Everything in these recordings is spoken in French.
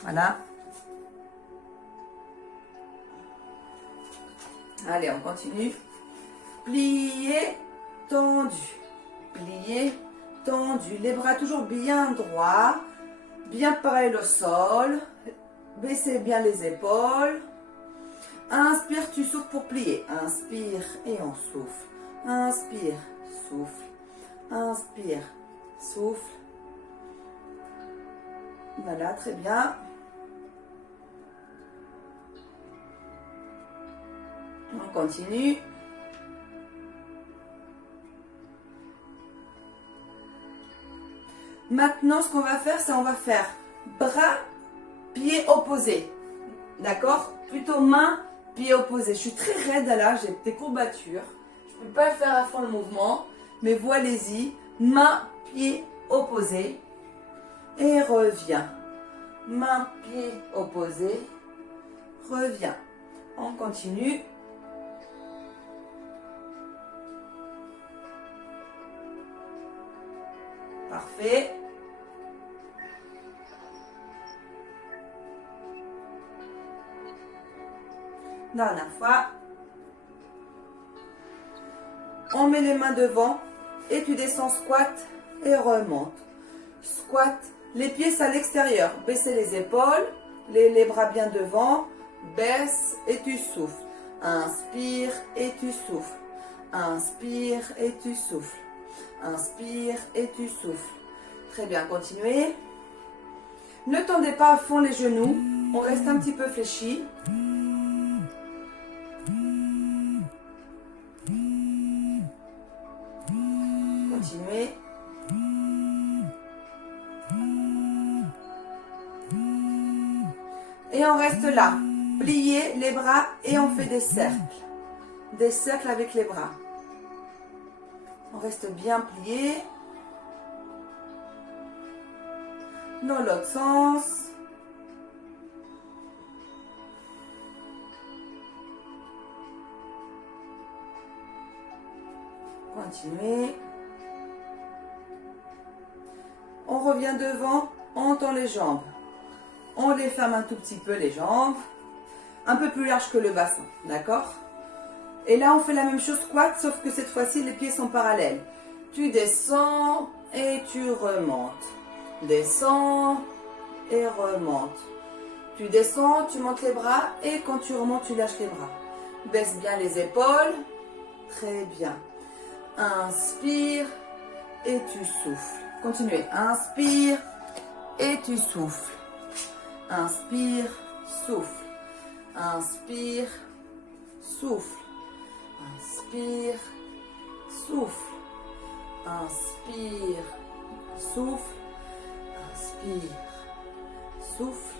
Voilà. Allez, on continue. Plié, tendu. Plié, tendu. Les bras toujours bien droits. Bien pareil au sol. Baissez bien les épaules. Inspire, tu souffles pour plier. Inspire et on souffle. Inspire, souffle. Inspire, souffle. Voilà, très bien. On continue. Maintenant, ce qu'on va faire, c'est on va faire bras, pieds opposés. D'accord? Plutôt main, pieds opposés. Je suis très raide là, j'ai des courbatures. Je ne peux pas faire à fond le mouvement, mais vous allez-y. Main, pieds opposés. Et reviens. Main, pieds opposés. Reviens. On continue. Parfait. Dernière fois. On met les mains devant et tu descends squat et remonte. Squat, les pieds à l'extérieur. Baissez les épaules, les bras bien devant. Baisse et tu souffles. Inspire et tu souffles. Inspire et tu souffles. Inspire et tu souffles. Très bien, continuez. Ne tendez pas à fond les genoux. On reste un petit peu fléchi. Continuez. Et on reste là. Pliez les bras et on fait des cercles. Des cercles avec les bras. On reste bien plié. Dans l'autre sens. Continuez. On revient devant, on tend les jambes. On les ferme un tout petit peu les jambes. Un peu plus large que le bassin, d'accord? Et là, on fait la même chose squat, sauf que cette fois-ci, les pieds sont parallèles. Tu descends et tu remontes. Descends et remonte. Tu descends, tu montes les bras et quand tu remontes, tu lâches les bras. Baisse bien les épaules. Très bien. Inspire et tu souffles. Continuez. Inspire et tu souffles. Inspire, souffle. Inspire, souffle. Inspire, souffle. Inspire, souffle. Inspire, souffle.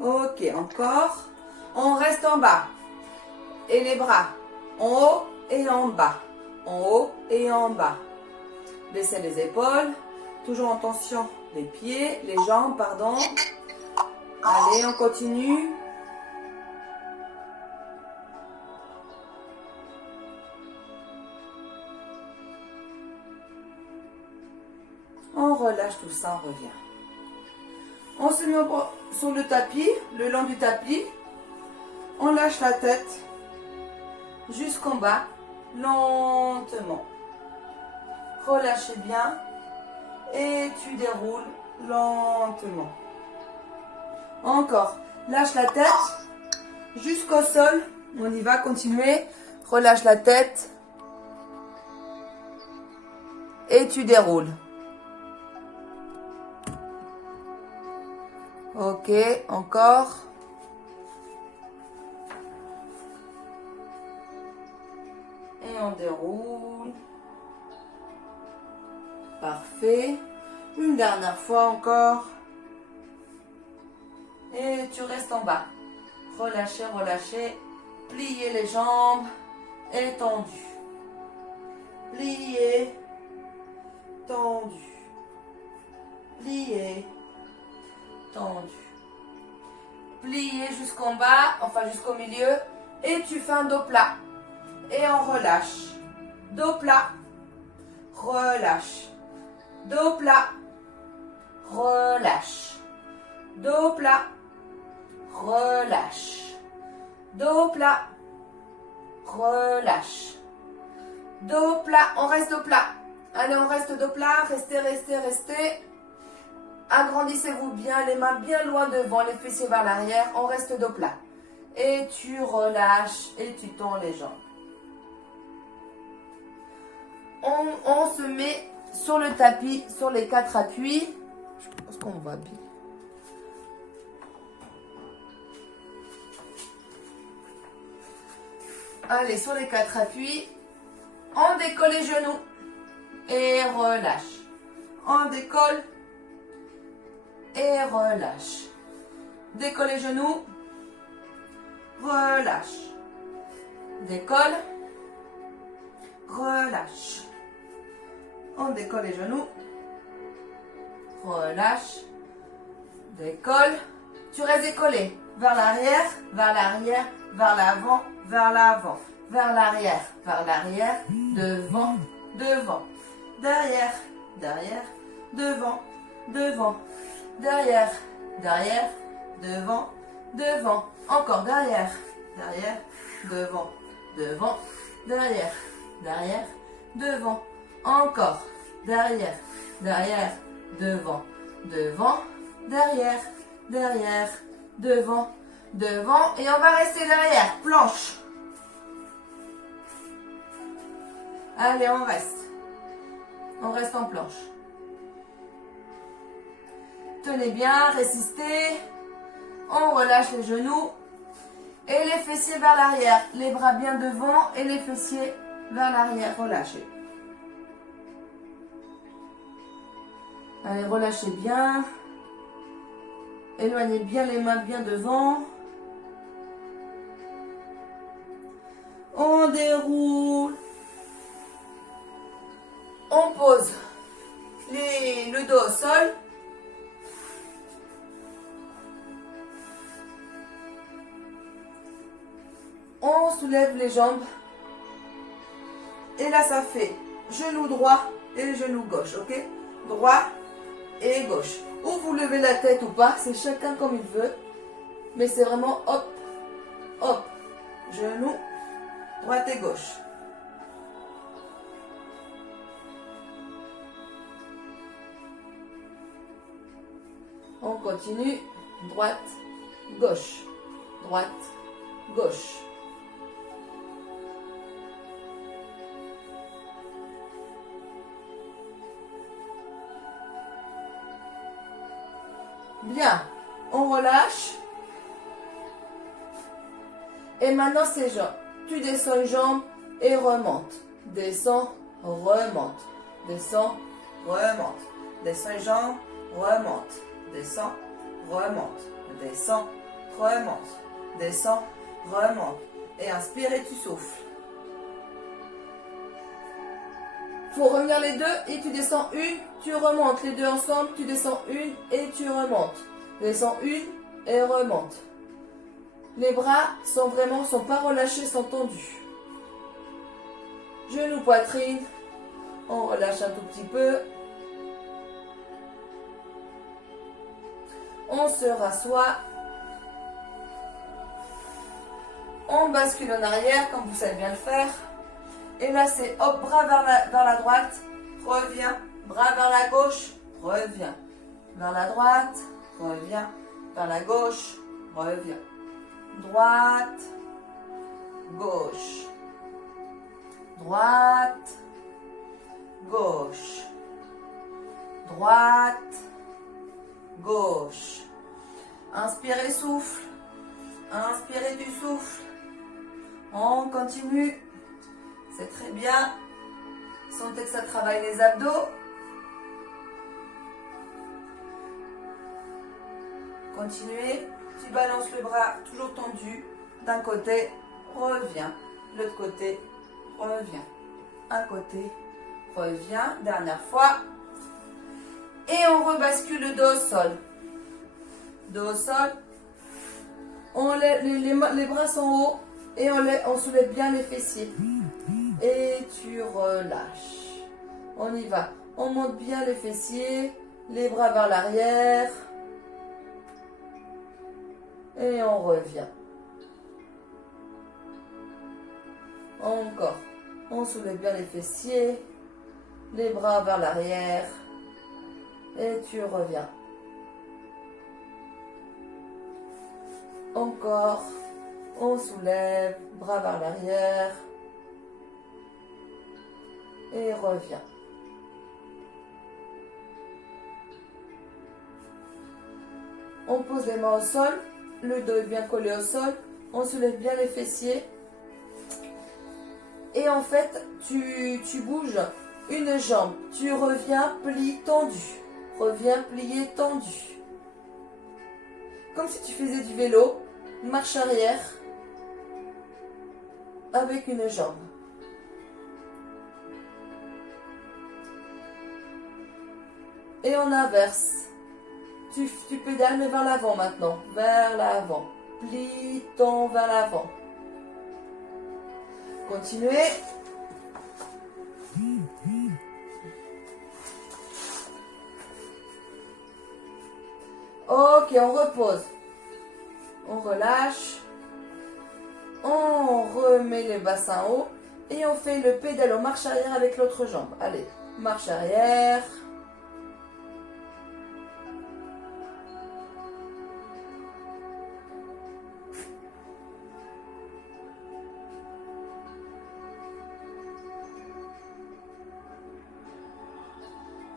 Ok, encore. On reste en bas. Et les bras en haut et en bas. En haut et en bas. Baissez les épaules. Toujours en tension les pieds, les jambes, pardon. Allez, on continue. On relâche tout ça, on revient. On se met sur le tapis, le long du tapis. On lâche la tête jusqu'en bas, lentement. Relâchez bien et tu déroules lentement. Encore, lâche la tête jusqu'au sol. On y va, continuez. Relâche la tête et tu déroules. Ok, encore. Et on déroule. Parfait. Une dernière fois encore. Et tu restes en bas. Relâchez, relâchez. Pliez les jambes. Étendu. Pliez. Tendu. Pliez. Tendu. plié jusqu'en bas, enfin jusqu'au milieu. Et tu fais un dos plat. Et on relâche. Dos plat. Relâche. Dos plat. Relâche. Dos plat. Relâche. Dos plat. Relâche. Dos plat. On reste dos plat. Allez, on reste dos plat. Restez, restez, restez. Agrandissez-vous bien, les mains bien loin devant, les fessiers vers l'arrière. On reste dos plat. Et tu relâches et tu tends les jambes. On se met sur le tapis, sur les 4 appuis. Je pense qu'on va bien. Allez, sur les 4 appuis. On décolle les genoux. Et relâche. On décolle. Et relâche. Décolle les genoux. Relâche. Décolle. Relâche. On décolle les genoux. Relâche. Décolle. Tu restes décollé. Vers l'arrière, vers l'arrière, vers l'avant, vers l'avant. Vers l'arrière, devant, devant. Derrière, derrière, devant, devant. Derrière, derrière, devant, devant. Encore derrière, derrière, devant, devant. Derrière, derrière, devant. Encore derrière, derrière, devant, devant. Derrière, derrière, devant, devant. Et on va rester derrière, planche. Allez, on reste. On reste en planche. Tenez bien, résistez. On relâche les genoux. Et les fessiers vers l'arrière. Les bras bien devant et les fessiers vers l'arrière. Relâchez. Allez, relâchez bien. Éloignez bien les mains bien devant. On déroule. On pose le dos au sol. On soulève les jambes. Et là, ça fait genou droit et genou gauche, ok? Droit et gauche. Ou vous levez la tête ou pas, c'est chacun comme il veut. Mais c'est vraiment hop, hop. Genou, droite et gauche. On continue. Droite, gauche. Droite, gauche. Bien. On relâche. Et maintenant, c'est jambes. Tu descends une jambe et remonte. Descends, remonte. Descends, remonte. Descends une jambe, remonte. Descends, remonte. Descends, remonte. Descends, remonte. Et inspire et tu souffles. Faut revenir les deux et tu descends une, tu remontes. Les deux ensemble, tu descends une et tu remontes. Descends une et remonte. Les bras sont pas relâchés, sont tendus. Genoux, poitrine. On relâche un tout petit peu. On se rassoit. On bascule en arrière, comme vous savez bien le faire. Et là, c'est hop, bras vers la droite. Reviens. Bras vers la gauche. Reviens. Vers la droite. Reviens. Vers la gauche. Reviens. Droite. Gauche. Droite. Gauche. Droite. Gauche. Inspirez, souffle. Inspirez du souffle. On continue. C'est très bien. Sentez que ça travaille les abdos. Continuez. Tu balances le bras toujours tendu. D'un côté, reviens. L'autre côté, reviens. Un côté, reviens. Dernière fois. Et on rebascule le dos au sol. Dos au sol. On les bras sont hauts et on soulève bien les fessiers. Et tu relâches. On y va. On monte bien les fessiers, les bras vers l'arrière. Et on revient. Encore. On soulève bien les fessiers, les bras vers l'arrière. Et tu reviens. Encore. On soulève, bras vers l'arrière. Et revient. On pose les mains au sol. Le dos est bien collé au sol. On soulève bien les fessiers. Et en fait, tu bouges une jambe. Tu reviens, plie, tendu. Reviens, plié, tendu. Comme si tu faisais du vélo. Marche arrière. Avec une jambe. Et on inverse. Tu pédales mais vers l'avant maintenant. Vers l'avant. Plie, tend vers l'avant. Continuez. Ok, on repose. On relâche. On remet les bassins haut. Et on fait le pédalo marche arrière avec l'autre jambe. Allez, marche arrière.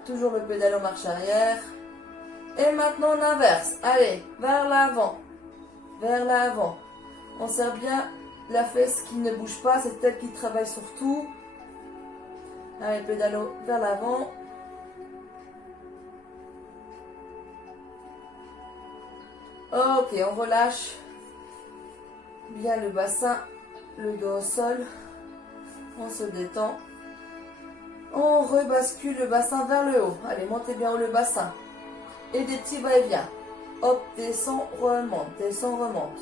Toujours le pédalo marche arrière. Et maintenant on inverse. Allez, vers l'avant. Vers l'avant. On serre bien la fesse qui ne bouge pas. C'est elle qui travaille surtout. Allez, pédalo vers l'avant. Ok, on relâche bien le bassin, le dos au sol. On se détend. On rebascule le bassin vers le haut. Allez, montez bien haut le bassin. Et des petits va-et-vient. Hop, descend, remonte, descend, remonte.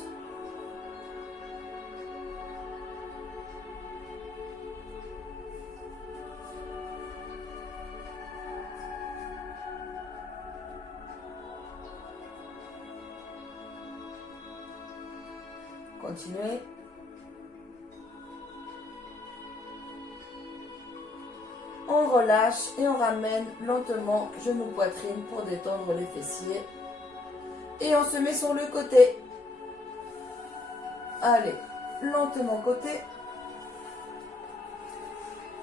Continuez. On relâche et on ramène lentement genou poitrine pour détendre les fessiers. Et on se met sur le côté. Allez, lentement côté.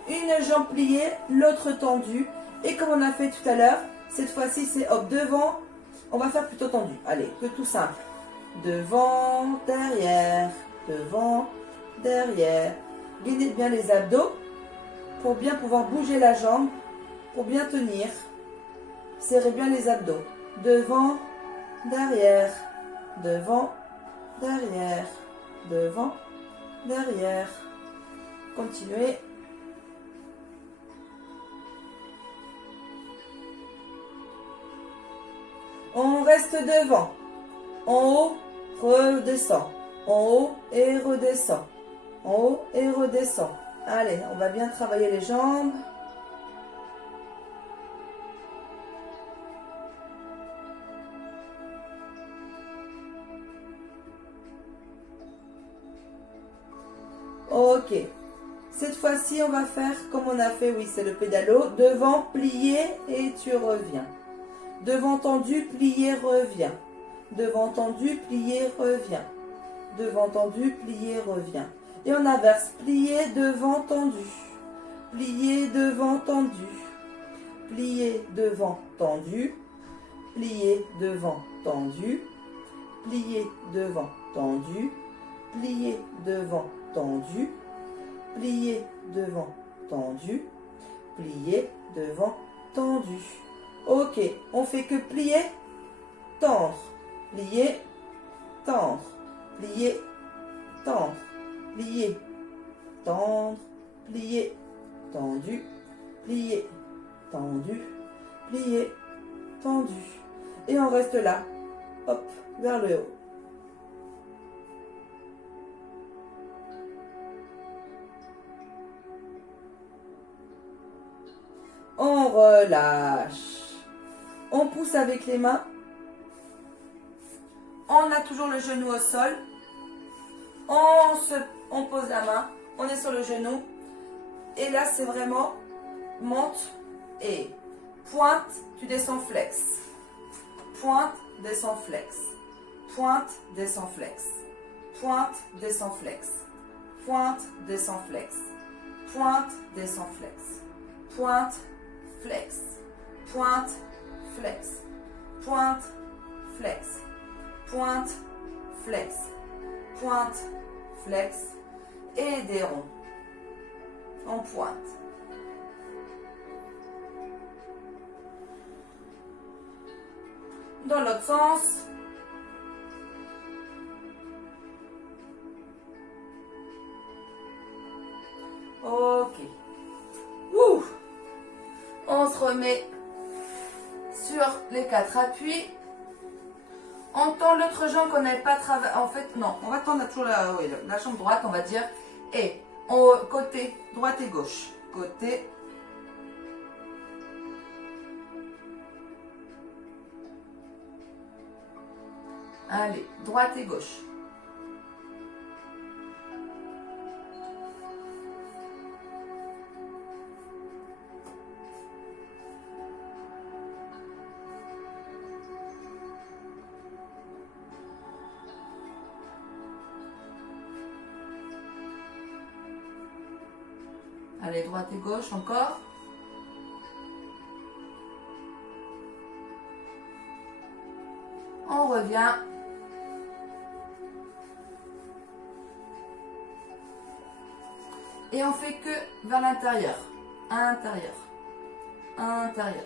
Une jambe pliée, l'autre tendue. Et comme on a fait tout à l'heure, cette fois-ci c'est hop devant. On va faire plutôt tendu. Allez, que tout simple. Devant, derrière, devant, derrière. Guidez bien les abdos pour bien pouvoir bouger la jambe, pour bien tenir. Serrez bien les abdos. Devant, derrière, devant, derrière, devant, derrière. Continuez. On reste devant. En haut, redescend. En haut et redescend. En haut et redescend. Allez, on va bien travailler les jambes. Ok. Cette fois-ci, on va faire comme on a fait, oui, c'est le pédalo. Devant, plié et tu reviens. Devant tendu, plié, reviens. Devant tendu, plié, reviens. Devant tendu, plié, reviens. Et on inverse. Plié, devant, tendu. Plié, devant, tendu. Plié, devant, tendu. Plié, devant, tendu. Plié, devant, tendu. Plié, devant, tendu. Plié, devant, tendu. Plié, devant, tendu. Ok, on fait que plier, tendre. Plier, tendre. Plier, tendre. Plier, tendre. Plier, tendu. Plier, tendu. Plier, tendu. Et on reste là. Hop, vers le haut. On relâche. On pousse avec les mains. On a toujours le genou au sol. On pose la main. On est sur le genou. Et là, c'est vraiment monte et pointe, tu descends flex. Pointe, descends flex. Pointe, descends flex. Pointe, descends flex. Pointe, descends flex. Pointe, descends flex. Pointe, flex. Pointe, flex. Pointe, flex. Pointe, flex. Pointe, flex. Et des ronds. En pointe. Dans l'autre sens. Ok. Ouh. On se remet sur les 4 appuis. On tend l'autre jambe qu'on n'avait pas travaillé. En fait, non. On va tendre toujours la jambe droite, on va dire. Et côté droite et gauche. Côté. Allez, droite et gauche. Allez, droite et gauche encore. On revient. Et on fait que vers l'intérieur. Intérieur. Intérieur.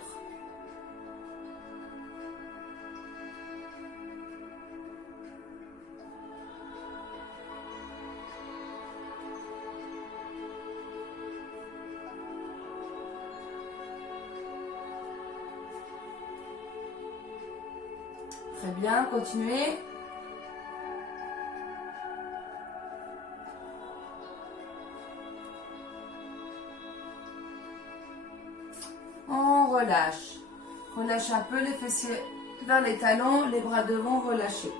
Très bien, continuez. On relâche. Relâche un peu les fessiers vers les talons, les bras devant, relâchez.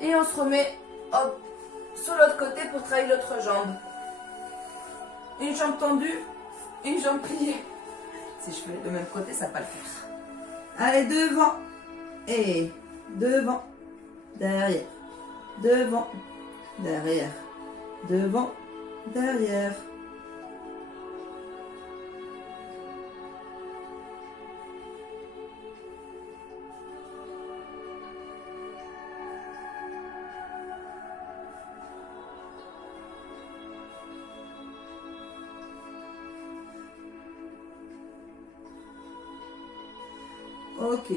Et on se remet hop, sur l'autre côté pour travailler l'autre jambe. Une jambe tendue, une jambe pliée. Si je fais le même côté, ça ne va pas le faire. Allez, devant. Et devant. Derrière. Devant. Derrière. Devant. Derrière. Ok,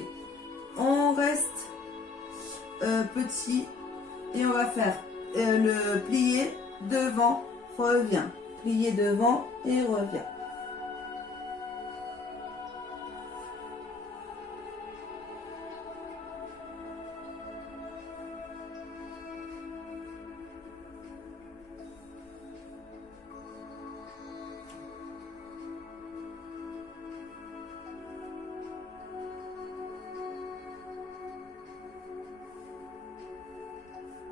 on reste petit et on va faire le plié devant, revient, plié devant et revient.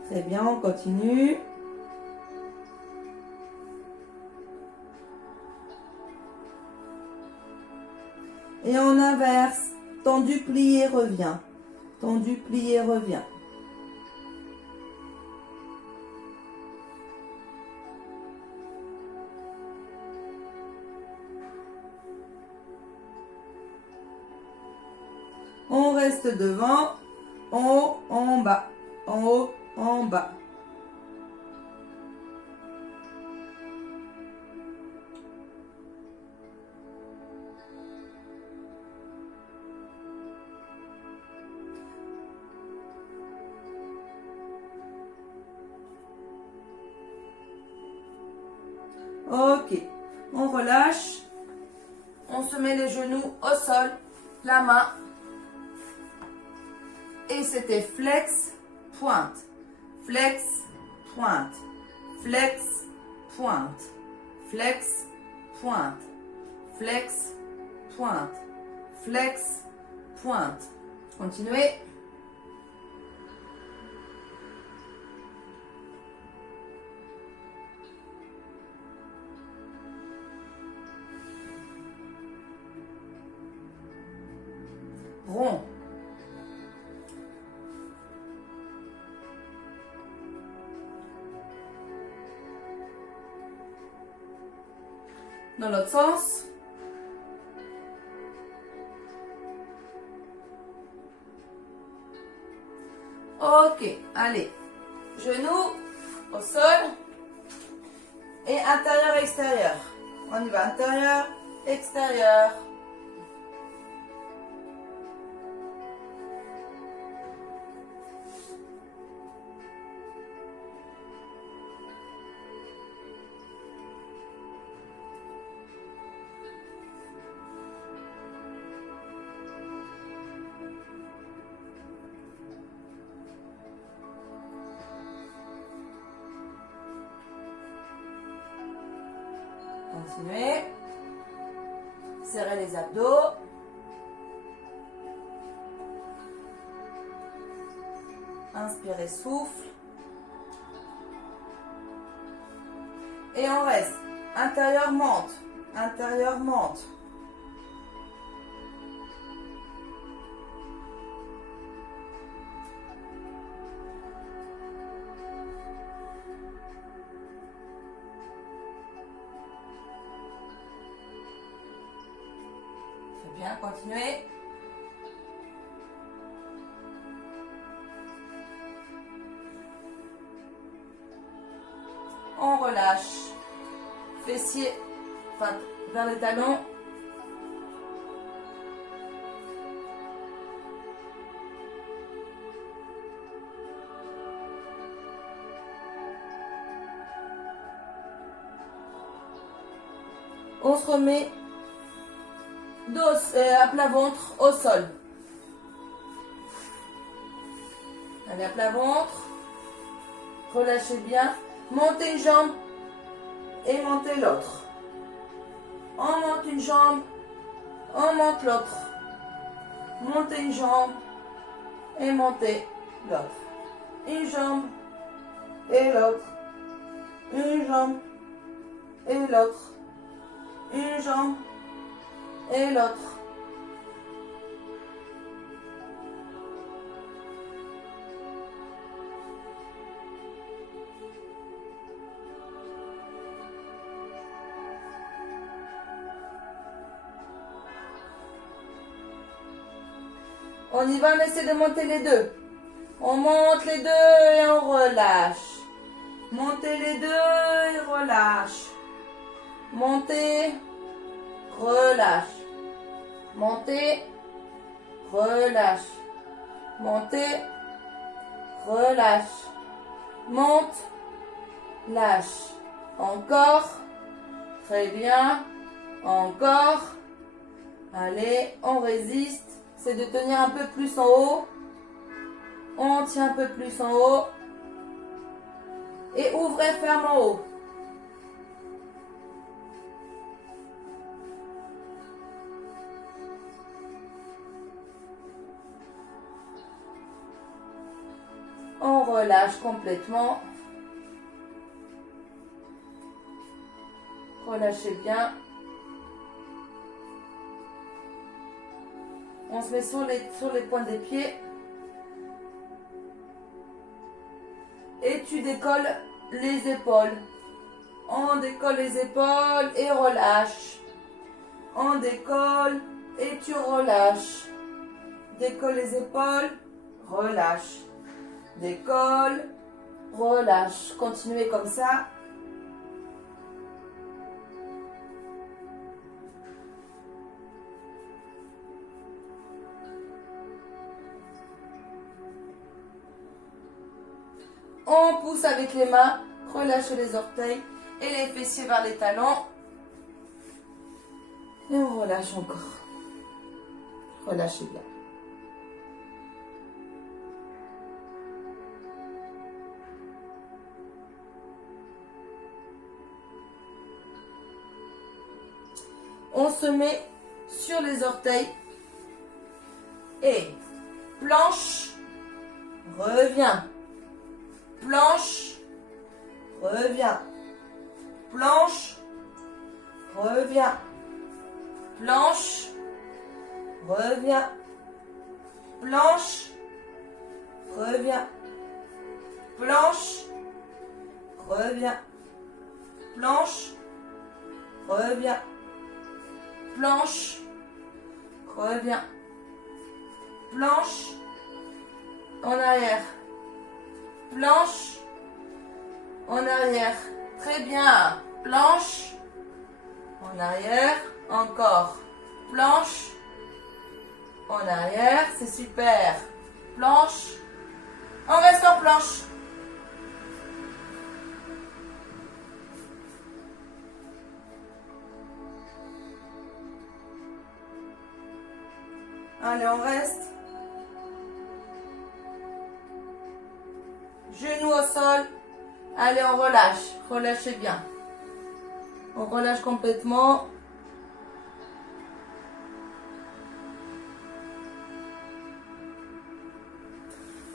Très bien, on continue. Et on inverse. Tendu, plié, revient. Tendu, plié, revient. On reste devant. En haut, en bas. En haut, en bas. Ok, on relâche. On se met les genoux au sol, la main. Et c'était flex, pointe. Flex, pointe. Flex, pointe, flex, pointe, flex, pointe, flex, pointe. Continuez. Rond. Dans l'autre sens. Ok, allez. Genoux au sol. Et intérieur-extérieur. On y va, intérieur, extérieur. Continuez. Serrez les abdos. Inspirez, souffle. Et on reste. Intérieur monte. Intérieur monte. Très bien, continuez. On relâche. Fessiers vers les talons. On se remet dos à plat ventre au sol. Allez, à plat ventre. Relâchez bien. Montez une jambe et montez l'autre. On monte une jambe, on monte l'autre. Montez une jambe et montez l'autre. Une jambe et l'autre. Une jambe et l'autre. Une jambe et l'autre. On y va, on essaie de monter les deux. On monte les deux et on relâche. Montez les deux et relâche. Montez, relâche. Montez, relâche. Montez, relâche. Monte, lâche. Encore. Très bien. Encore. Allez, on résiste. C'est de tenir un peu plus en haut. On tient un peu plus en haut. Et ouvrez ferme en haut. On relâche complètement. Relâchez bien. On se met sur les points des pieds. Et tu décolles les épaules. On décolle les épaules et relâche. On décolle et tu relâches. Décolle les épaules, relâche. Décolle, relâche. Continuez comme ça. On pousse avec les mains, relâchez les orteils et les fessiers vers les talons. Et on relâche encore. Relâchez bien. On se met sur les orteils. Et planche, reviens. Planche, reviens. Planche, reviens. Planche, reviens. Planche, reviens. Planche, reviens. Planche, reviens. Planche, reviens. Planche, en arrière. Planche, en arrière. Très bien. Planche, en arrière. Encore. Planche, en arrière. C'est super. Planche, on reste en planche. Allez, on reste. Genoux au sol. Allez, on relâche. Relâchez bien. On relâche complètement.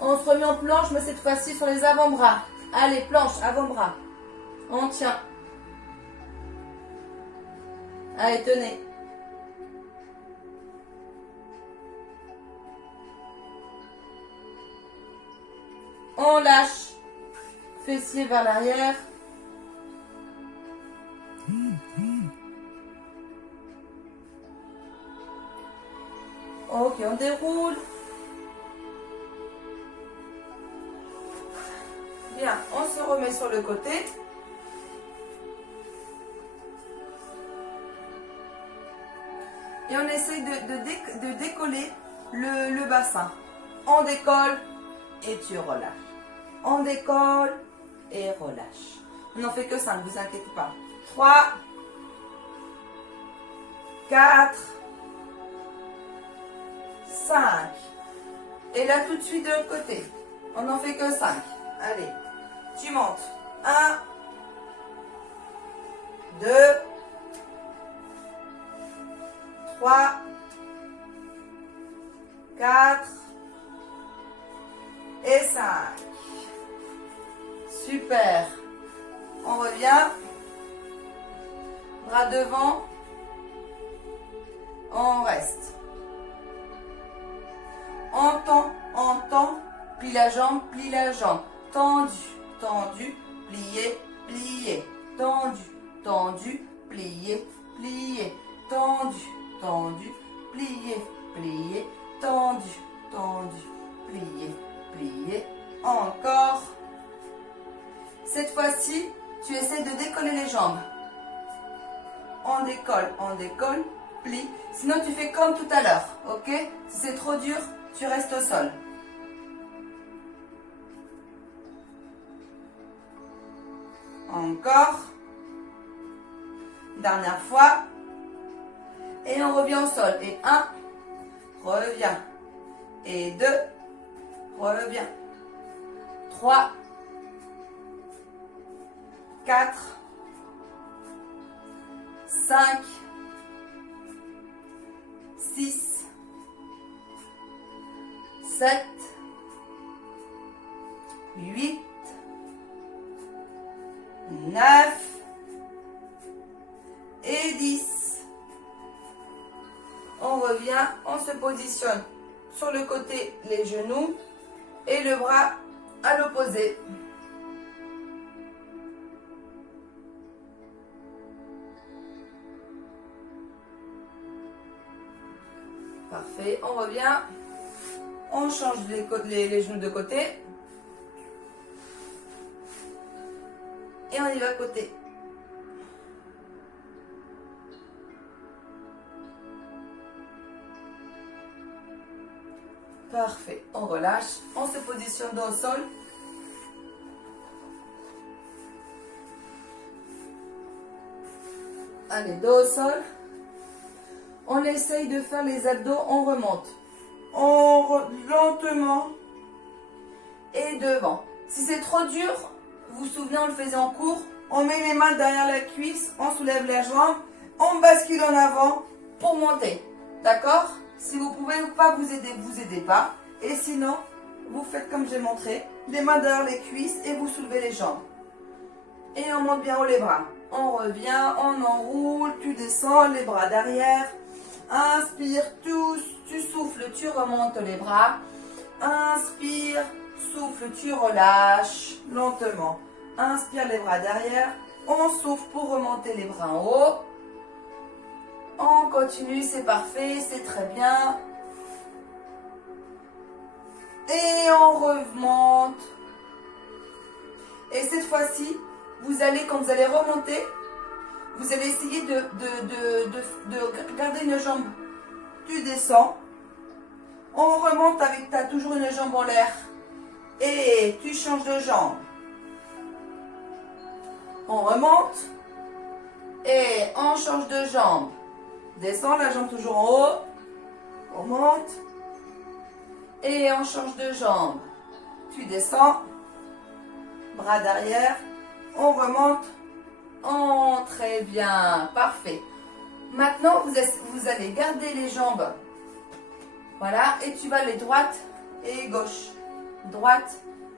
On se remet en planche, mais cette fois-ci sur les avant-bras. Allez, planche, avant-bras. On tient. Allez, tenez. On lâche. Fessier vers l'arrière. Ok, on déroule. Bien, on se remet sur le côté. Et on essaye de décoller le bassin. On décolle et tu relâches. On décolle et relâche. On n'en fait que 5, ne vous inquiétez pas. 3, 4, 5. Et là tout de suite de l'autre côté. On n'en fait que 5. Allez, tu montes. 1, 2, 3, 4 et 5. Super. On revient. Bras devant. On reste. On tend. Plie la jambe, plie la jambe. Tendu, tendu, plié, plié. Tendu, tendu, plié, plié. Tendu, tendu, plié, plié. Tendu, tendu, plié, plié. Encore. Cette fois-ci, tu essaies de décoller les jambes. On décolle, plie. Sinon, tu fais comme tout à l'heure, ok? Si c'est trop dur, tu restes au sol. Encore. Dernière fois. Et on revient au sol. Et 1, reviens. Et 2, reviens. 3, 4, 5, 6, 7, 8, 9 et 10. On revient, on se positionne sur le côté, les genoux et le bras à l'opposé. Parfait, on revient, on change les genoux de côté et on y va à côté. Parfait, on relâche, on se positionne dos au sol. Allez, dos au sol. On essaye de faire les abdos, on remonte. Lentement. Et devant. Si c'est trop dur, vous vous souvenez, on le faisait en cours. On met les mains derrière la cuisse, on soulève la jambe. On bascule en avant pour monter. D'accord? Si vous pouvez pas vous aidez pas. Et sinon, vous faites comme j'ai montré. Les mains derrière les cuisses et vous soulevez les jambes. Et on monte bien haut les bras. On revient, on enroule, tu descends les bras derrière. Inspire, tu souffles, tu remontes les bras. Inspire, souffle, tu relâches lentement. Inspire les bras derrière. On souffle pour remonter les bras en haut. On continue, c'est parfait, c'est très bien. Et on remonte. Et cette fois-ci, vous allez, quand vous allez remonter, vous allez essayer de garder une jambe. Tu descends. On remonte avec toujours une jambe en l'air. Et tu changes de jambe. On remonte. Et on change de jambe. Descends la jambe toujours en haut. On monte. Et on change de jambe. Tu descends. Bras derrière. On remonte. Oh, très bien. Parfait. Maintenant, vous allez garder les jambes. Voilà. Et tu vas aller droite et gauche. Droite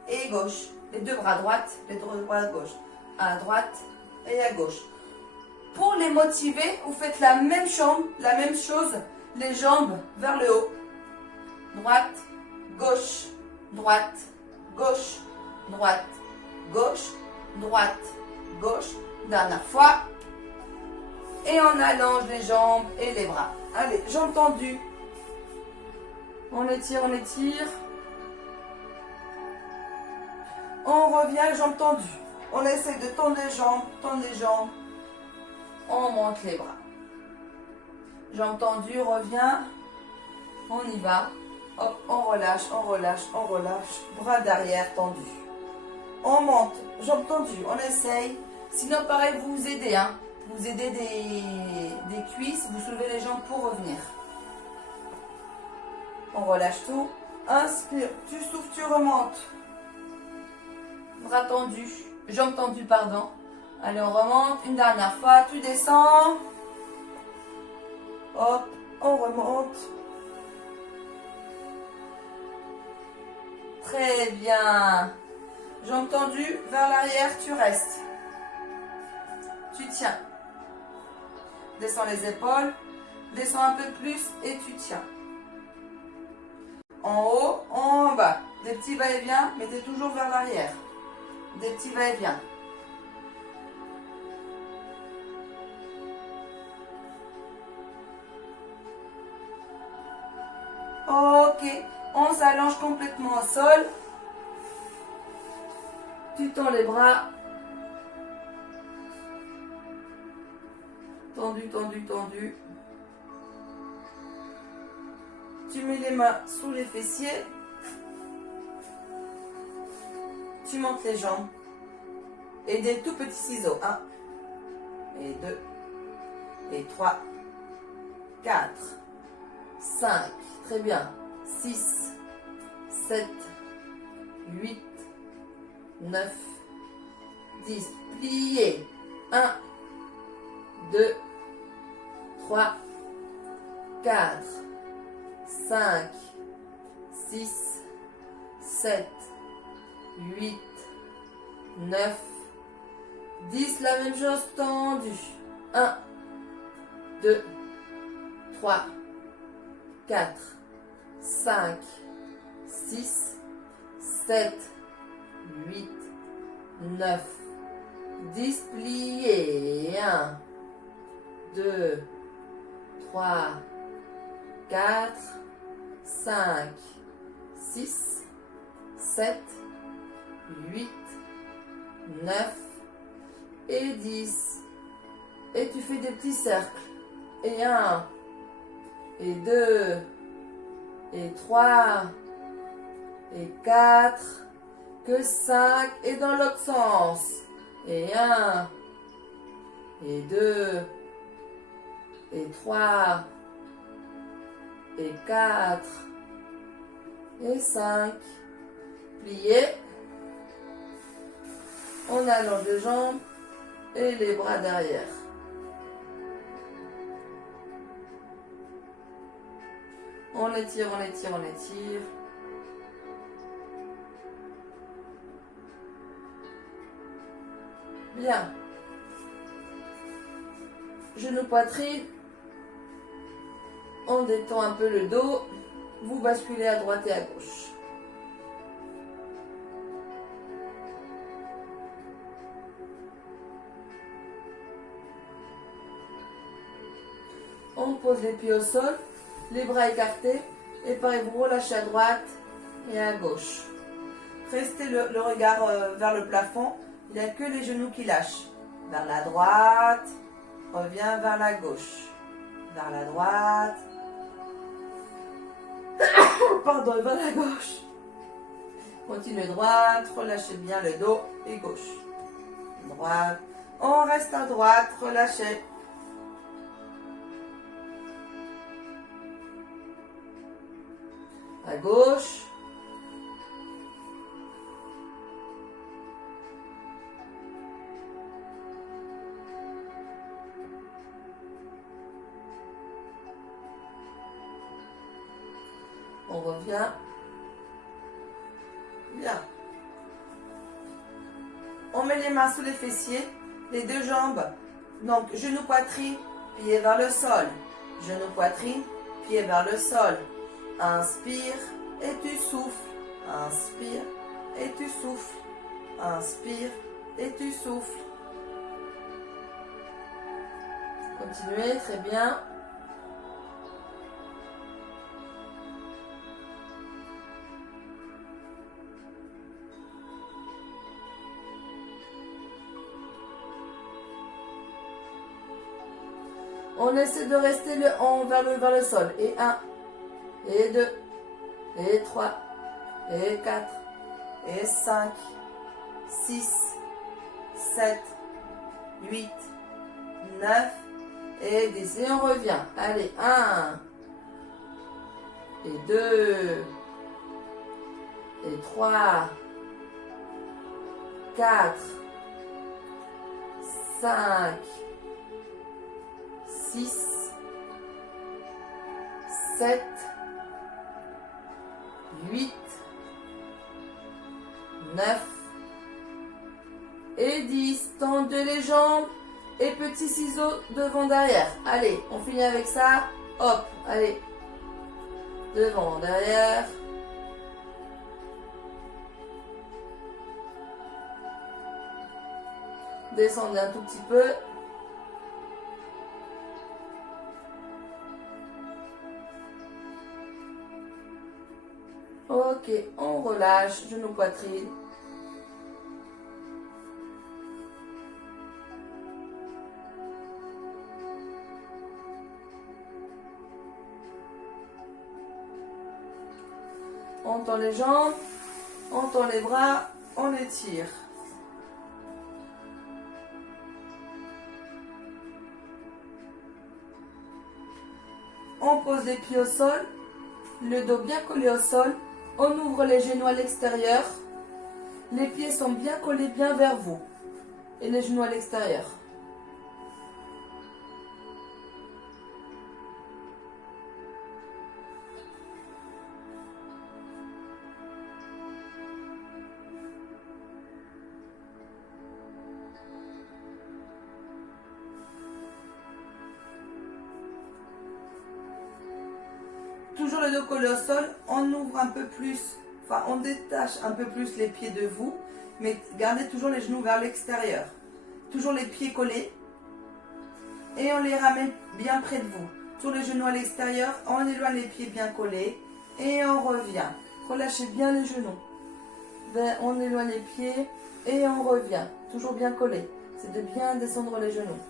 et gauche. Les deux bras à droite, les deux bras à gauche. À droite et à gauche. Pour les motiver, vous faites la même chose, les jambes vers le haut. Droite, gauche, droite, gauche, droite, gauche, droite, gauche. Dernière fois. Et on allonge les jambes et les bras. Allez, jambes tendues. On étire, on étire. On revient, jambes tendues. On essaie de tendre les jambes, tendre les jambes. On monte les bras. Jambes tendues, revient. On y va. Hop, on relâche, on relâche, on relâche. Bras derrière tendus. On monte, jambes tendues, on essaye. Sinon, pareil, vous vous aidez. Hein. Vous aidez des cuisses, vous soulevez les jambes pour revenir. On relâche tout. Inspire, tu souffles, tu remontes. Bras tendus, jambes tendues, pardon. Allez, on remonte. Une dernière fois, tu descends. Hop, on remonte. Très bien. Jambes tendues, vers l'arrière, tu restes. Tu tiens. Descends les épaules. Descends un peu plus et tu tiens. En haut, en bas. Des petits va-et-vient, mais t'es toujours vers l'arrière. Des petits va-et-vient. Ok, on s'allonge complètement au sol. Tu tends les bras. Tendu, tendu, tendu. Tu mets les mains sous les fessiers. Tu montes les jambes. Et des tout petits ciseaux. 1, et 2, et 3, 4, 5. Très bien. 6, 7, 8, 9, 10. Pliez. 1, 2, 3, 4, 5, 6, 7, 8, 9, 10. La même chose, tendu. 1, 2, 3, 4, 5, 6, 7, 8, 9, 10. Plié. 1, 2, 3, 4, 5, 6, 7, 8, 9 et 10. Et tu fais des petits cercles. Et 1, et 2, et 3, et 4, que 5, et dans l'autre sens. Et 1, et 2, et 3, et 4, et 5. Plié. On allonge les jambes et les bras derrière. On étire, on étire, on étire. Bien. Genou poitrine. On détend un peu le dos. Vous basculez à droite et à gauche. On pose les pieds au sol, les bras écartés. Et pareil, vous relâchez à droite et à gauche. Restez le regard vers le plafond. Il n'y a que les genoux qui lâchent. Vers la droite. Reviens vers la gauche. Vers la droite. Pardon, vers la gauche. Continuez droite. Relâchez bien le dos et gauche. Droite. On reste à droite. Relâchez. À gauche. On revient. Bien. On met les mains sous les fessiers, les deux jambes. Donc, genou poitrine, pied vers le sol. Genou poitrine, pied vers le sol. Inspire et tu souffles. Inspire et tu souffles. Inspire et tu souffles. Continuez, très bien. On essaie de rester vers le sol. Et 1, et 2, et 3, et 4, et 5, 6, 7, 8, 9, et 10. Et on revient. Allez, 1, et 2, et 3, 4, 5, 6, 7, 8, 9 et 10. Tendez les jambes et petits ciseaux devant derrière. Allez, on finit avec ça. Hop, allez. Devant, derrière. Descendez un tout petit peu. Ok, on relâche, genou poitrine. On tend les jambes, on tend les bras, on étire. On pose les pieds au sol, le dos bien collé au sol. On ouvre les genoux à l'extérieur. Les pieds sont bien collés bien vers vous. Et les genoux à l'extérieur. Toujours le dos collé au sol, on ouvre un peu plus, enfin on détache un peu plus les pieds de vous, mais gardez toujours les genoux vers l'extérieur. Toujours les pieds collés et on les ramène bien près de vous. Toujours les genoux à l'extérieur, on éloigne les pieds bien collés et on revient. Relâchez bien les genoux. On éloigne les pieds et on revient. Toujours bien collé. C'est de bien descendre les genoux.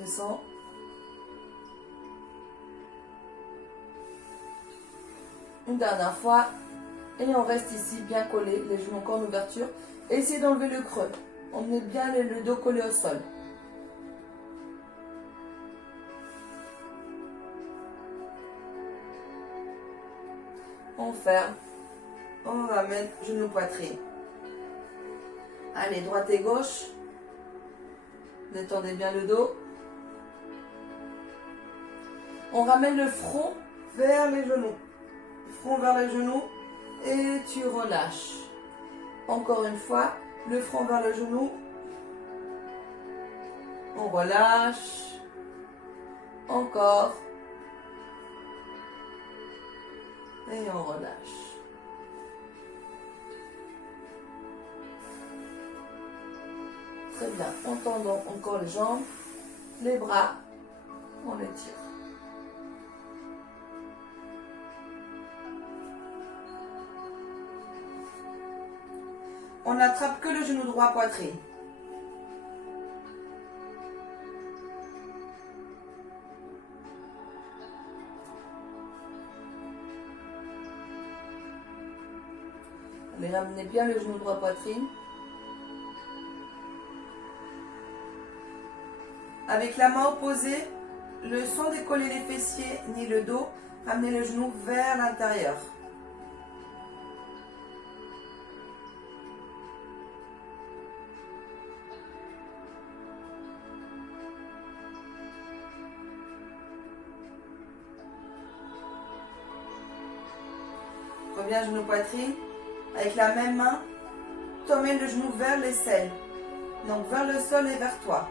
Descends. Une dernière fois. Et on reste ici bien collé, les genoux encore en ouverture. Essayez d'enlever le creux. On met bien le dos collé au sol. On ferme. On ramène genou poitrine. Allez, droite et gauche. Détendez bien le dos. On ramène le front vers les genoux. Front vers les genoux et tu relâches. Encore une fois, le front vers le genou. On relâche. Encore. Et on relâche. Très bien. On tend donc encore les jambes, les bras. On les tire. On n'attrape que le genou droit poitrine. Allez, ramenez bien le genou droit poitrine. Avec la main opposée, sans décoller les fessiers ni le dos, ramenez le genou vers l'intérieur. Reviens genou poitrine. Avec la même main, tu emmènes le genou vers l'aisselle. Donc vers le sol et vers toi.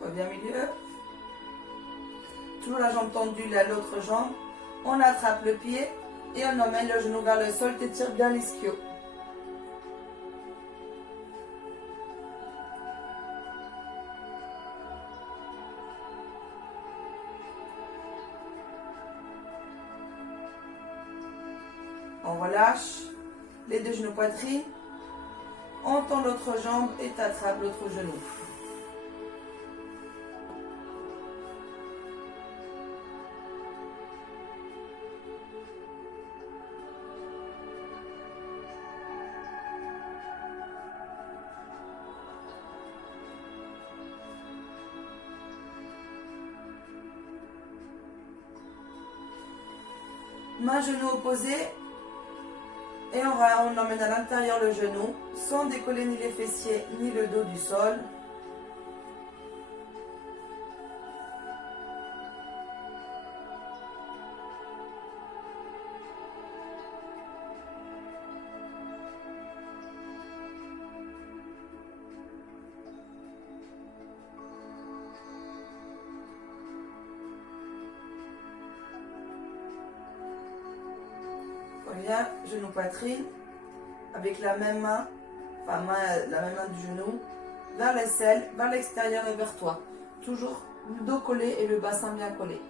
Reviens milieu. Toujours la jambe tendue, l'autre jambe. On attrape le pied et on emmène le genou vers le sol. T'étires bien l'ischio. On relâche les deux genoux poitrine. On tend l'autre jambe et t'attrapes l'autre genou. Main genou opposé. Et on emmène à l'intérieur le genou, sans décoller ni les fessiers ni le dos du sol. Reviens, genou poitrine, avec la même main, la même main du genou, vers l'aisselle, vers l'extérieur et vers toi. Toujours le dos collé et le bassin bien collé.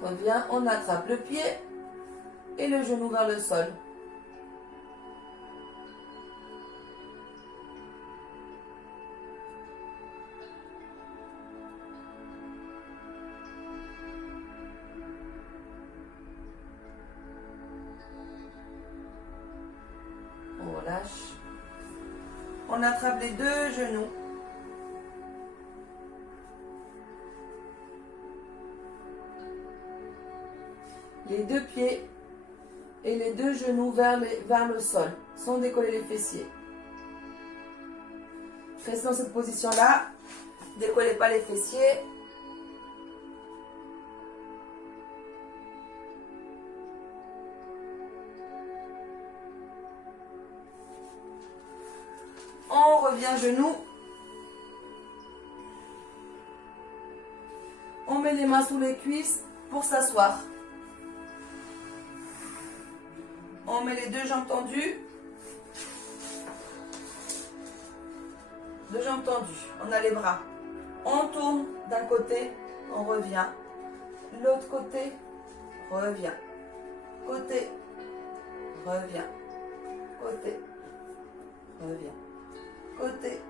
Reviens, on attrape le pied et le genou vers le sol. On relâche. On attrape les deux genoux. Les deux pieds et les deux genoux vers le sol, sans décoller les fessiers. Restez dans cette position-là. Décollez pas les fessiers. On revient genou. On met les mains sous les cuisses pour s'asseoir. On met les deux jambes tendues. Deux jambes tendues. On a les bras. On tourne d'un côté, on revient. L'autre côté, revient. Côté, revient. Côté, revient. Côté,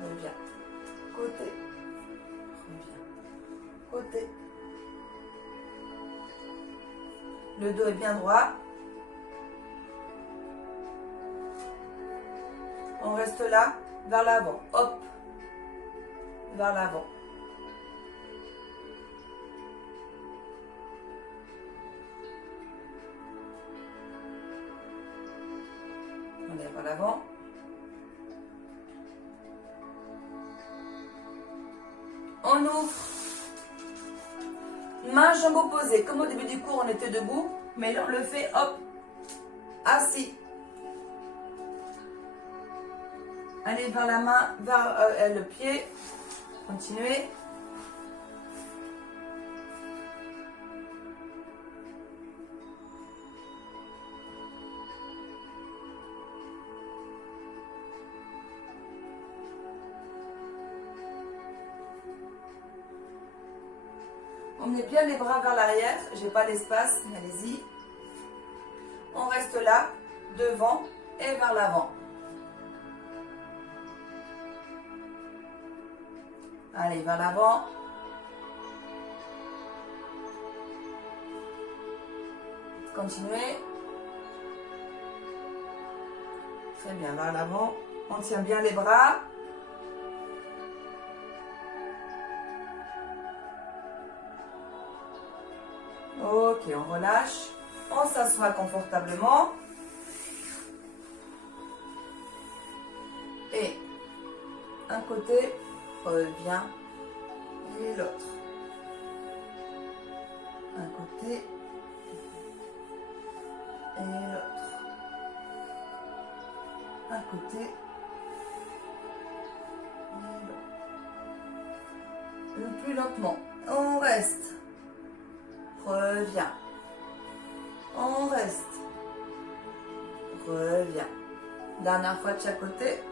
revient. Côté, revient. Côté. Le dos est bien droit. On reste là, vers l'avant. Hop. Vers l'avant. On est vers l'avant. On ouvre. Main, jambe opposée. Comme au début du cours, on était debout. Mais là, on le fait, hop, assis. Allez vers la main, vers le pied. Continuez. Emmenez bien les bras vers l'arrière. J'ai pas d'espace, mais allez-y. On reste là, devant et vers l'avant. Allez, vers l'avant. Continuez. Très bien, vers l'avant. On tient bien les bras. Ok, on relâche. On s'assoit confortablement. Et un côté revient et l'autre. Un côté et l'autre. Un côté et l'autre. Le plus lentement. On reste. Reviens. On reste. Reviens. Dernière fois de chaque côté.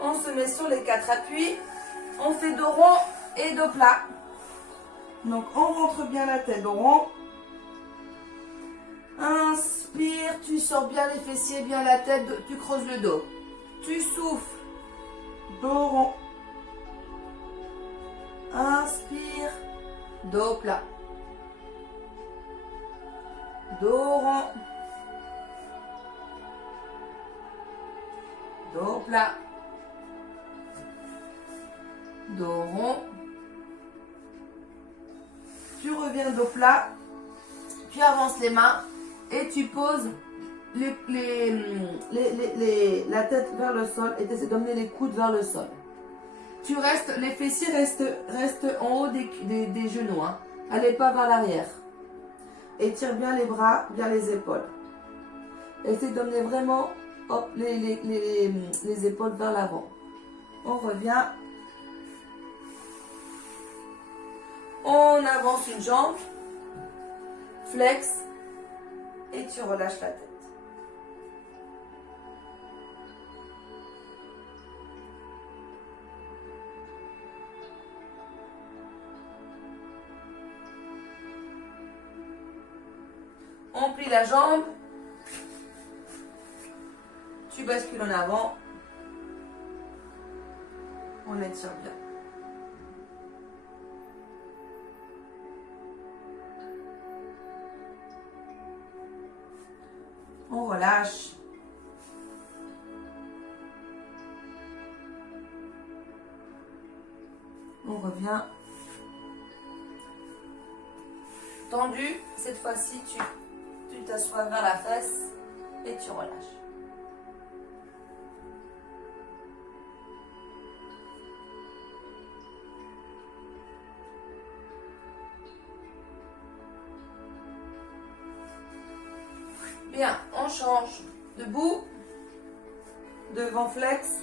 On se met sur les 4 appuis. On fait dos rond et dos plat. Donc on rentre bien la tête dos rond. Inspire, tu sors bien les fessiers, bien la tête, tu creuses le dos. Tu souffles. Dos rond. Inspire, dos plat, dos rond, dos plat, dos rond. Tu reviens dos plat, tu avances les mains et tu poses la tête vers le sol et tu essaies d'emmener les coudes vers le sol. Tu restes, les fessiers restent en haut des genoux. Hein. Allez pas vers l'arrière. Étire bien les bras, bien les épaules. Essaye d'emmener vraiment hop, les épaules vers l'avant. On revient. On avance une jambe. Flex. Et tu relâches la tête. On plie la jambe, tu bascules en avant, on étire bien. On relâche. On revient. Tendu, cette fois-ci tu t'assois vers la fesse et tu relâches. Bien, on change. Debout, devant flex,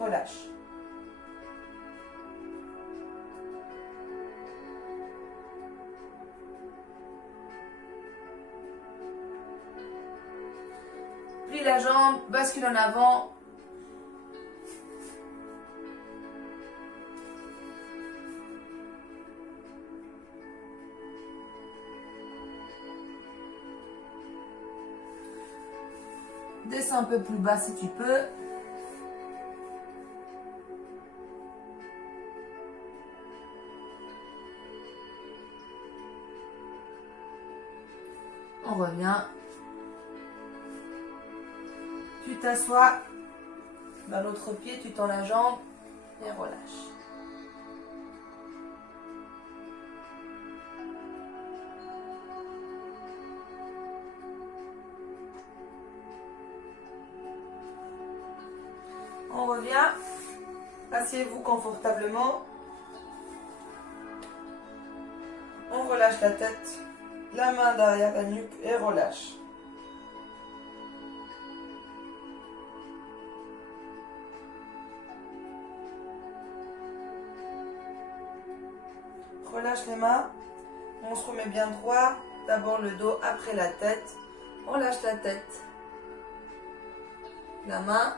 relâche. Plie la jambe, bascule en avant. Descends un peu plus bas si tu peux. On revient. Tu t'assois. Dans l'autre pied, tu tends la jambe et relâche. On revient. Asseyez-vous confortablement. On relâche la tête, la main derrière la nuque et relâche. Relâche les mains. On se remet bien droit. D'abord le dos, après la tête. On lâche la tête. La main.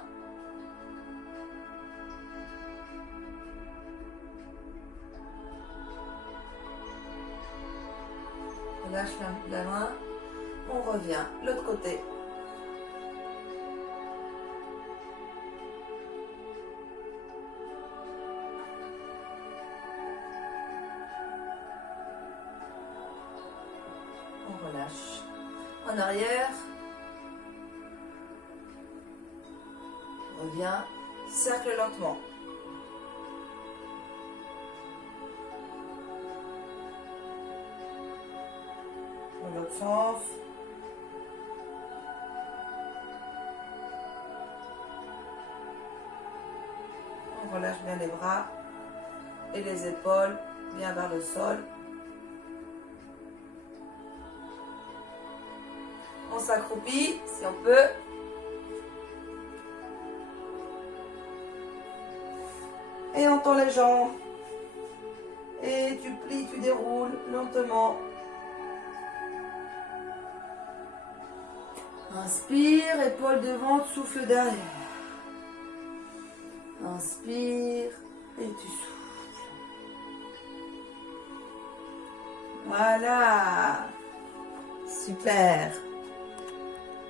On lâche la main. On revient. L'autre côté. On relâche. En arrière. On revient. Cercle lentement. Dans l'autre sens. On relâche bien les bras et les épaules bien vers le sol. On s'accroupit si on peut. Et on tend les jambes. Et tu plies, tu déroules lentement. Inspire, épaule devant, souffle derrière. Inspire et tu souffles. Voilà. Super.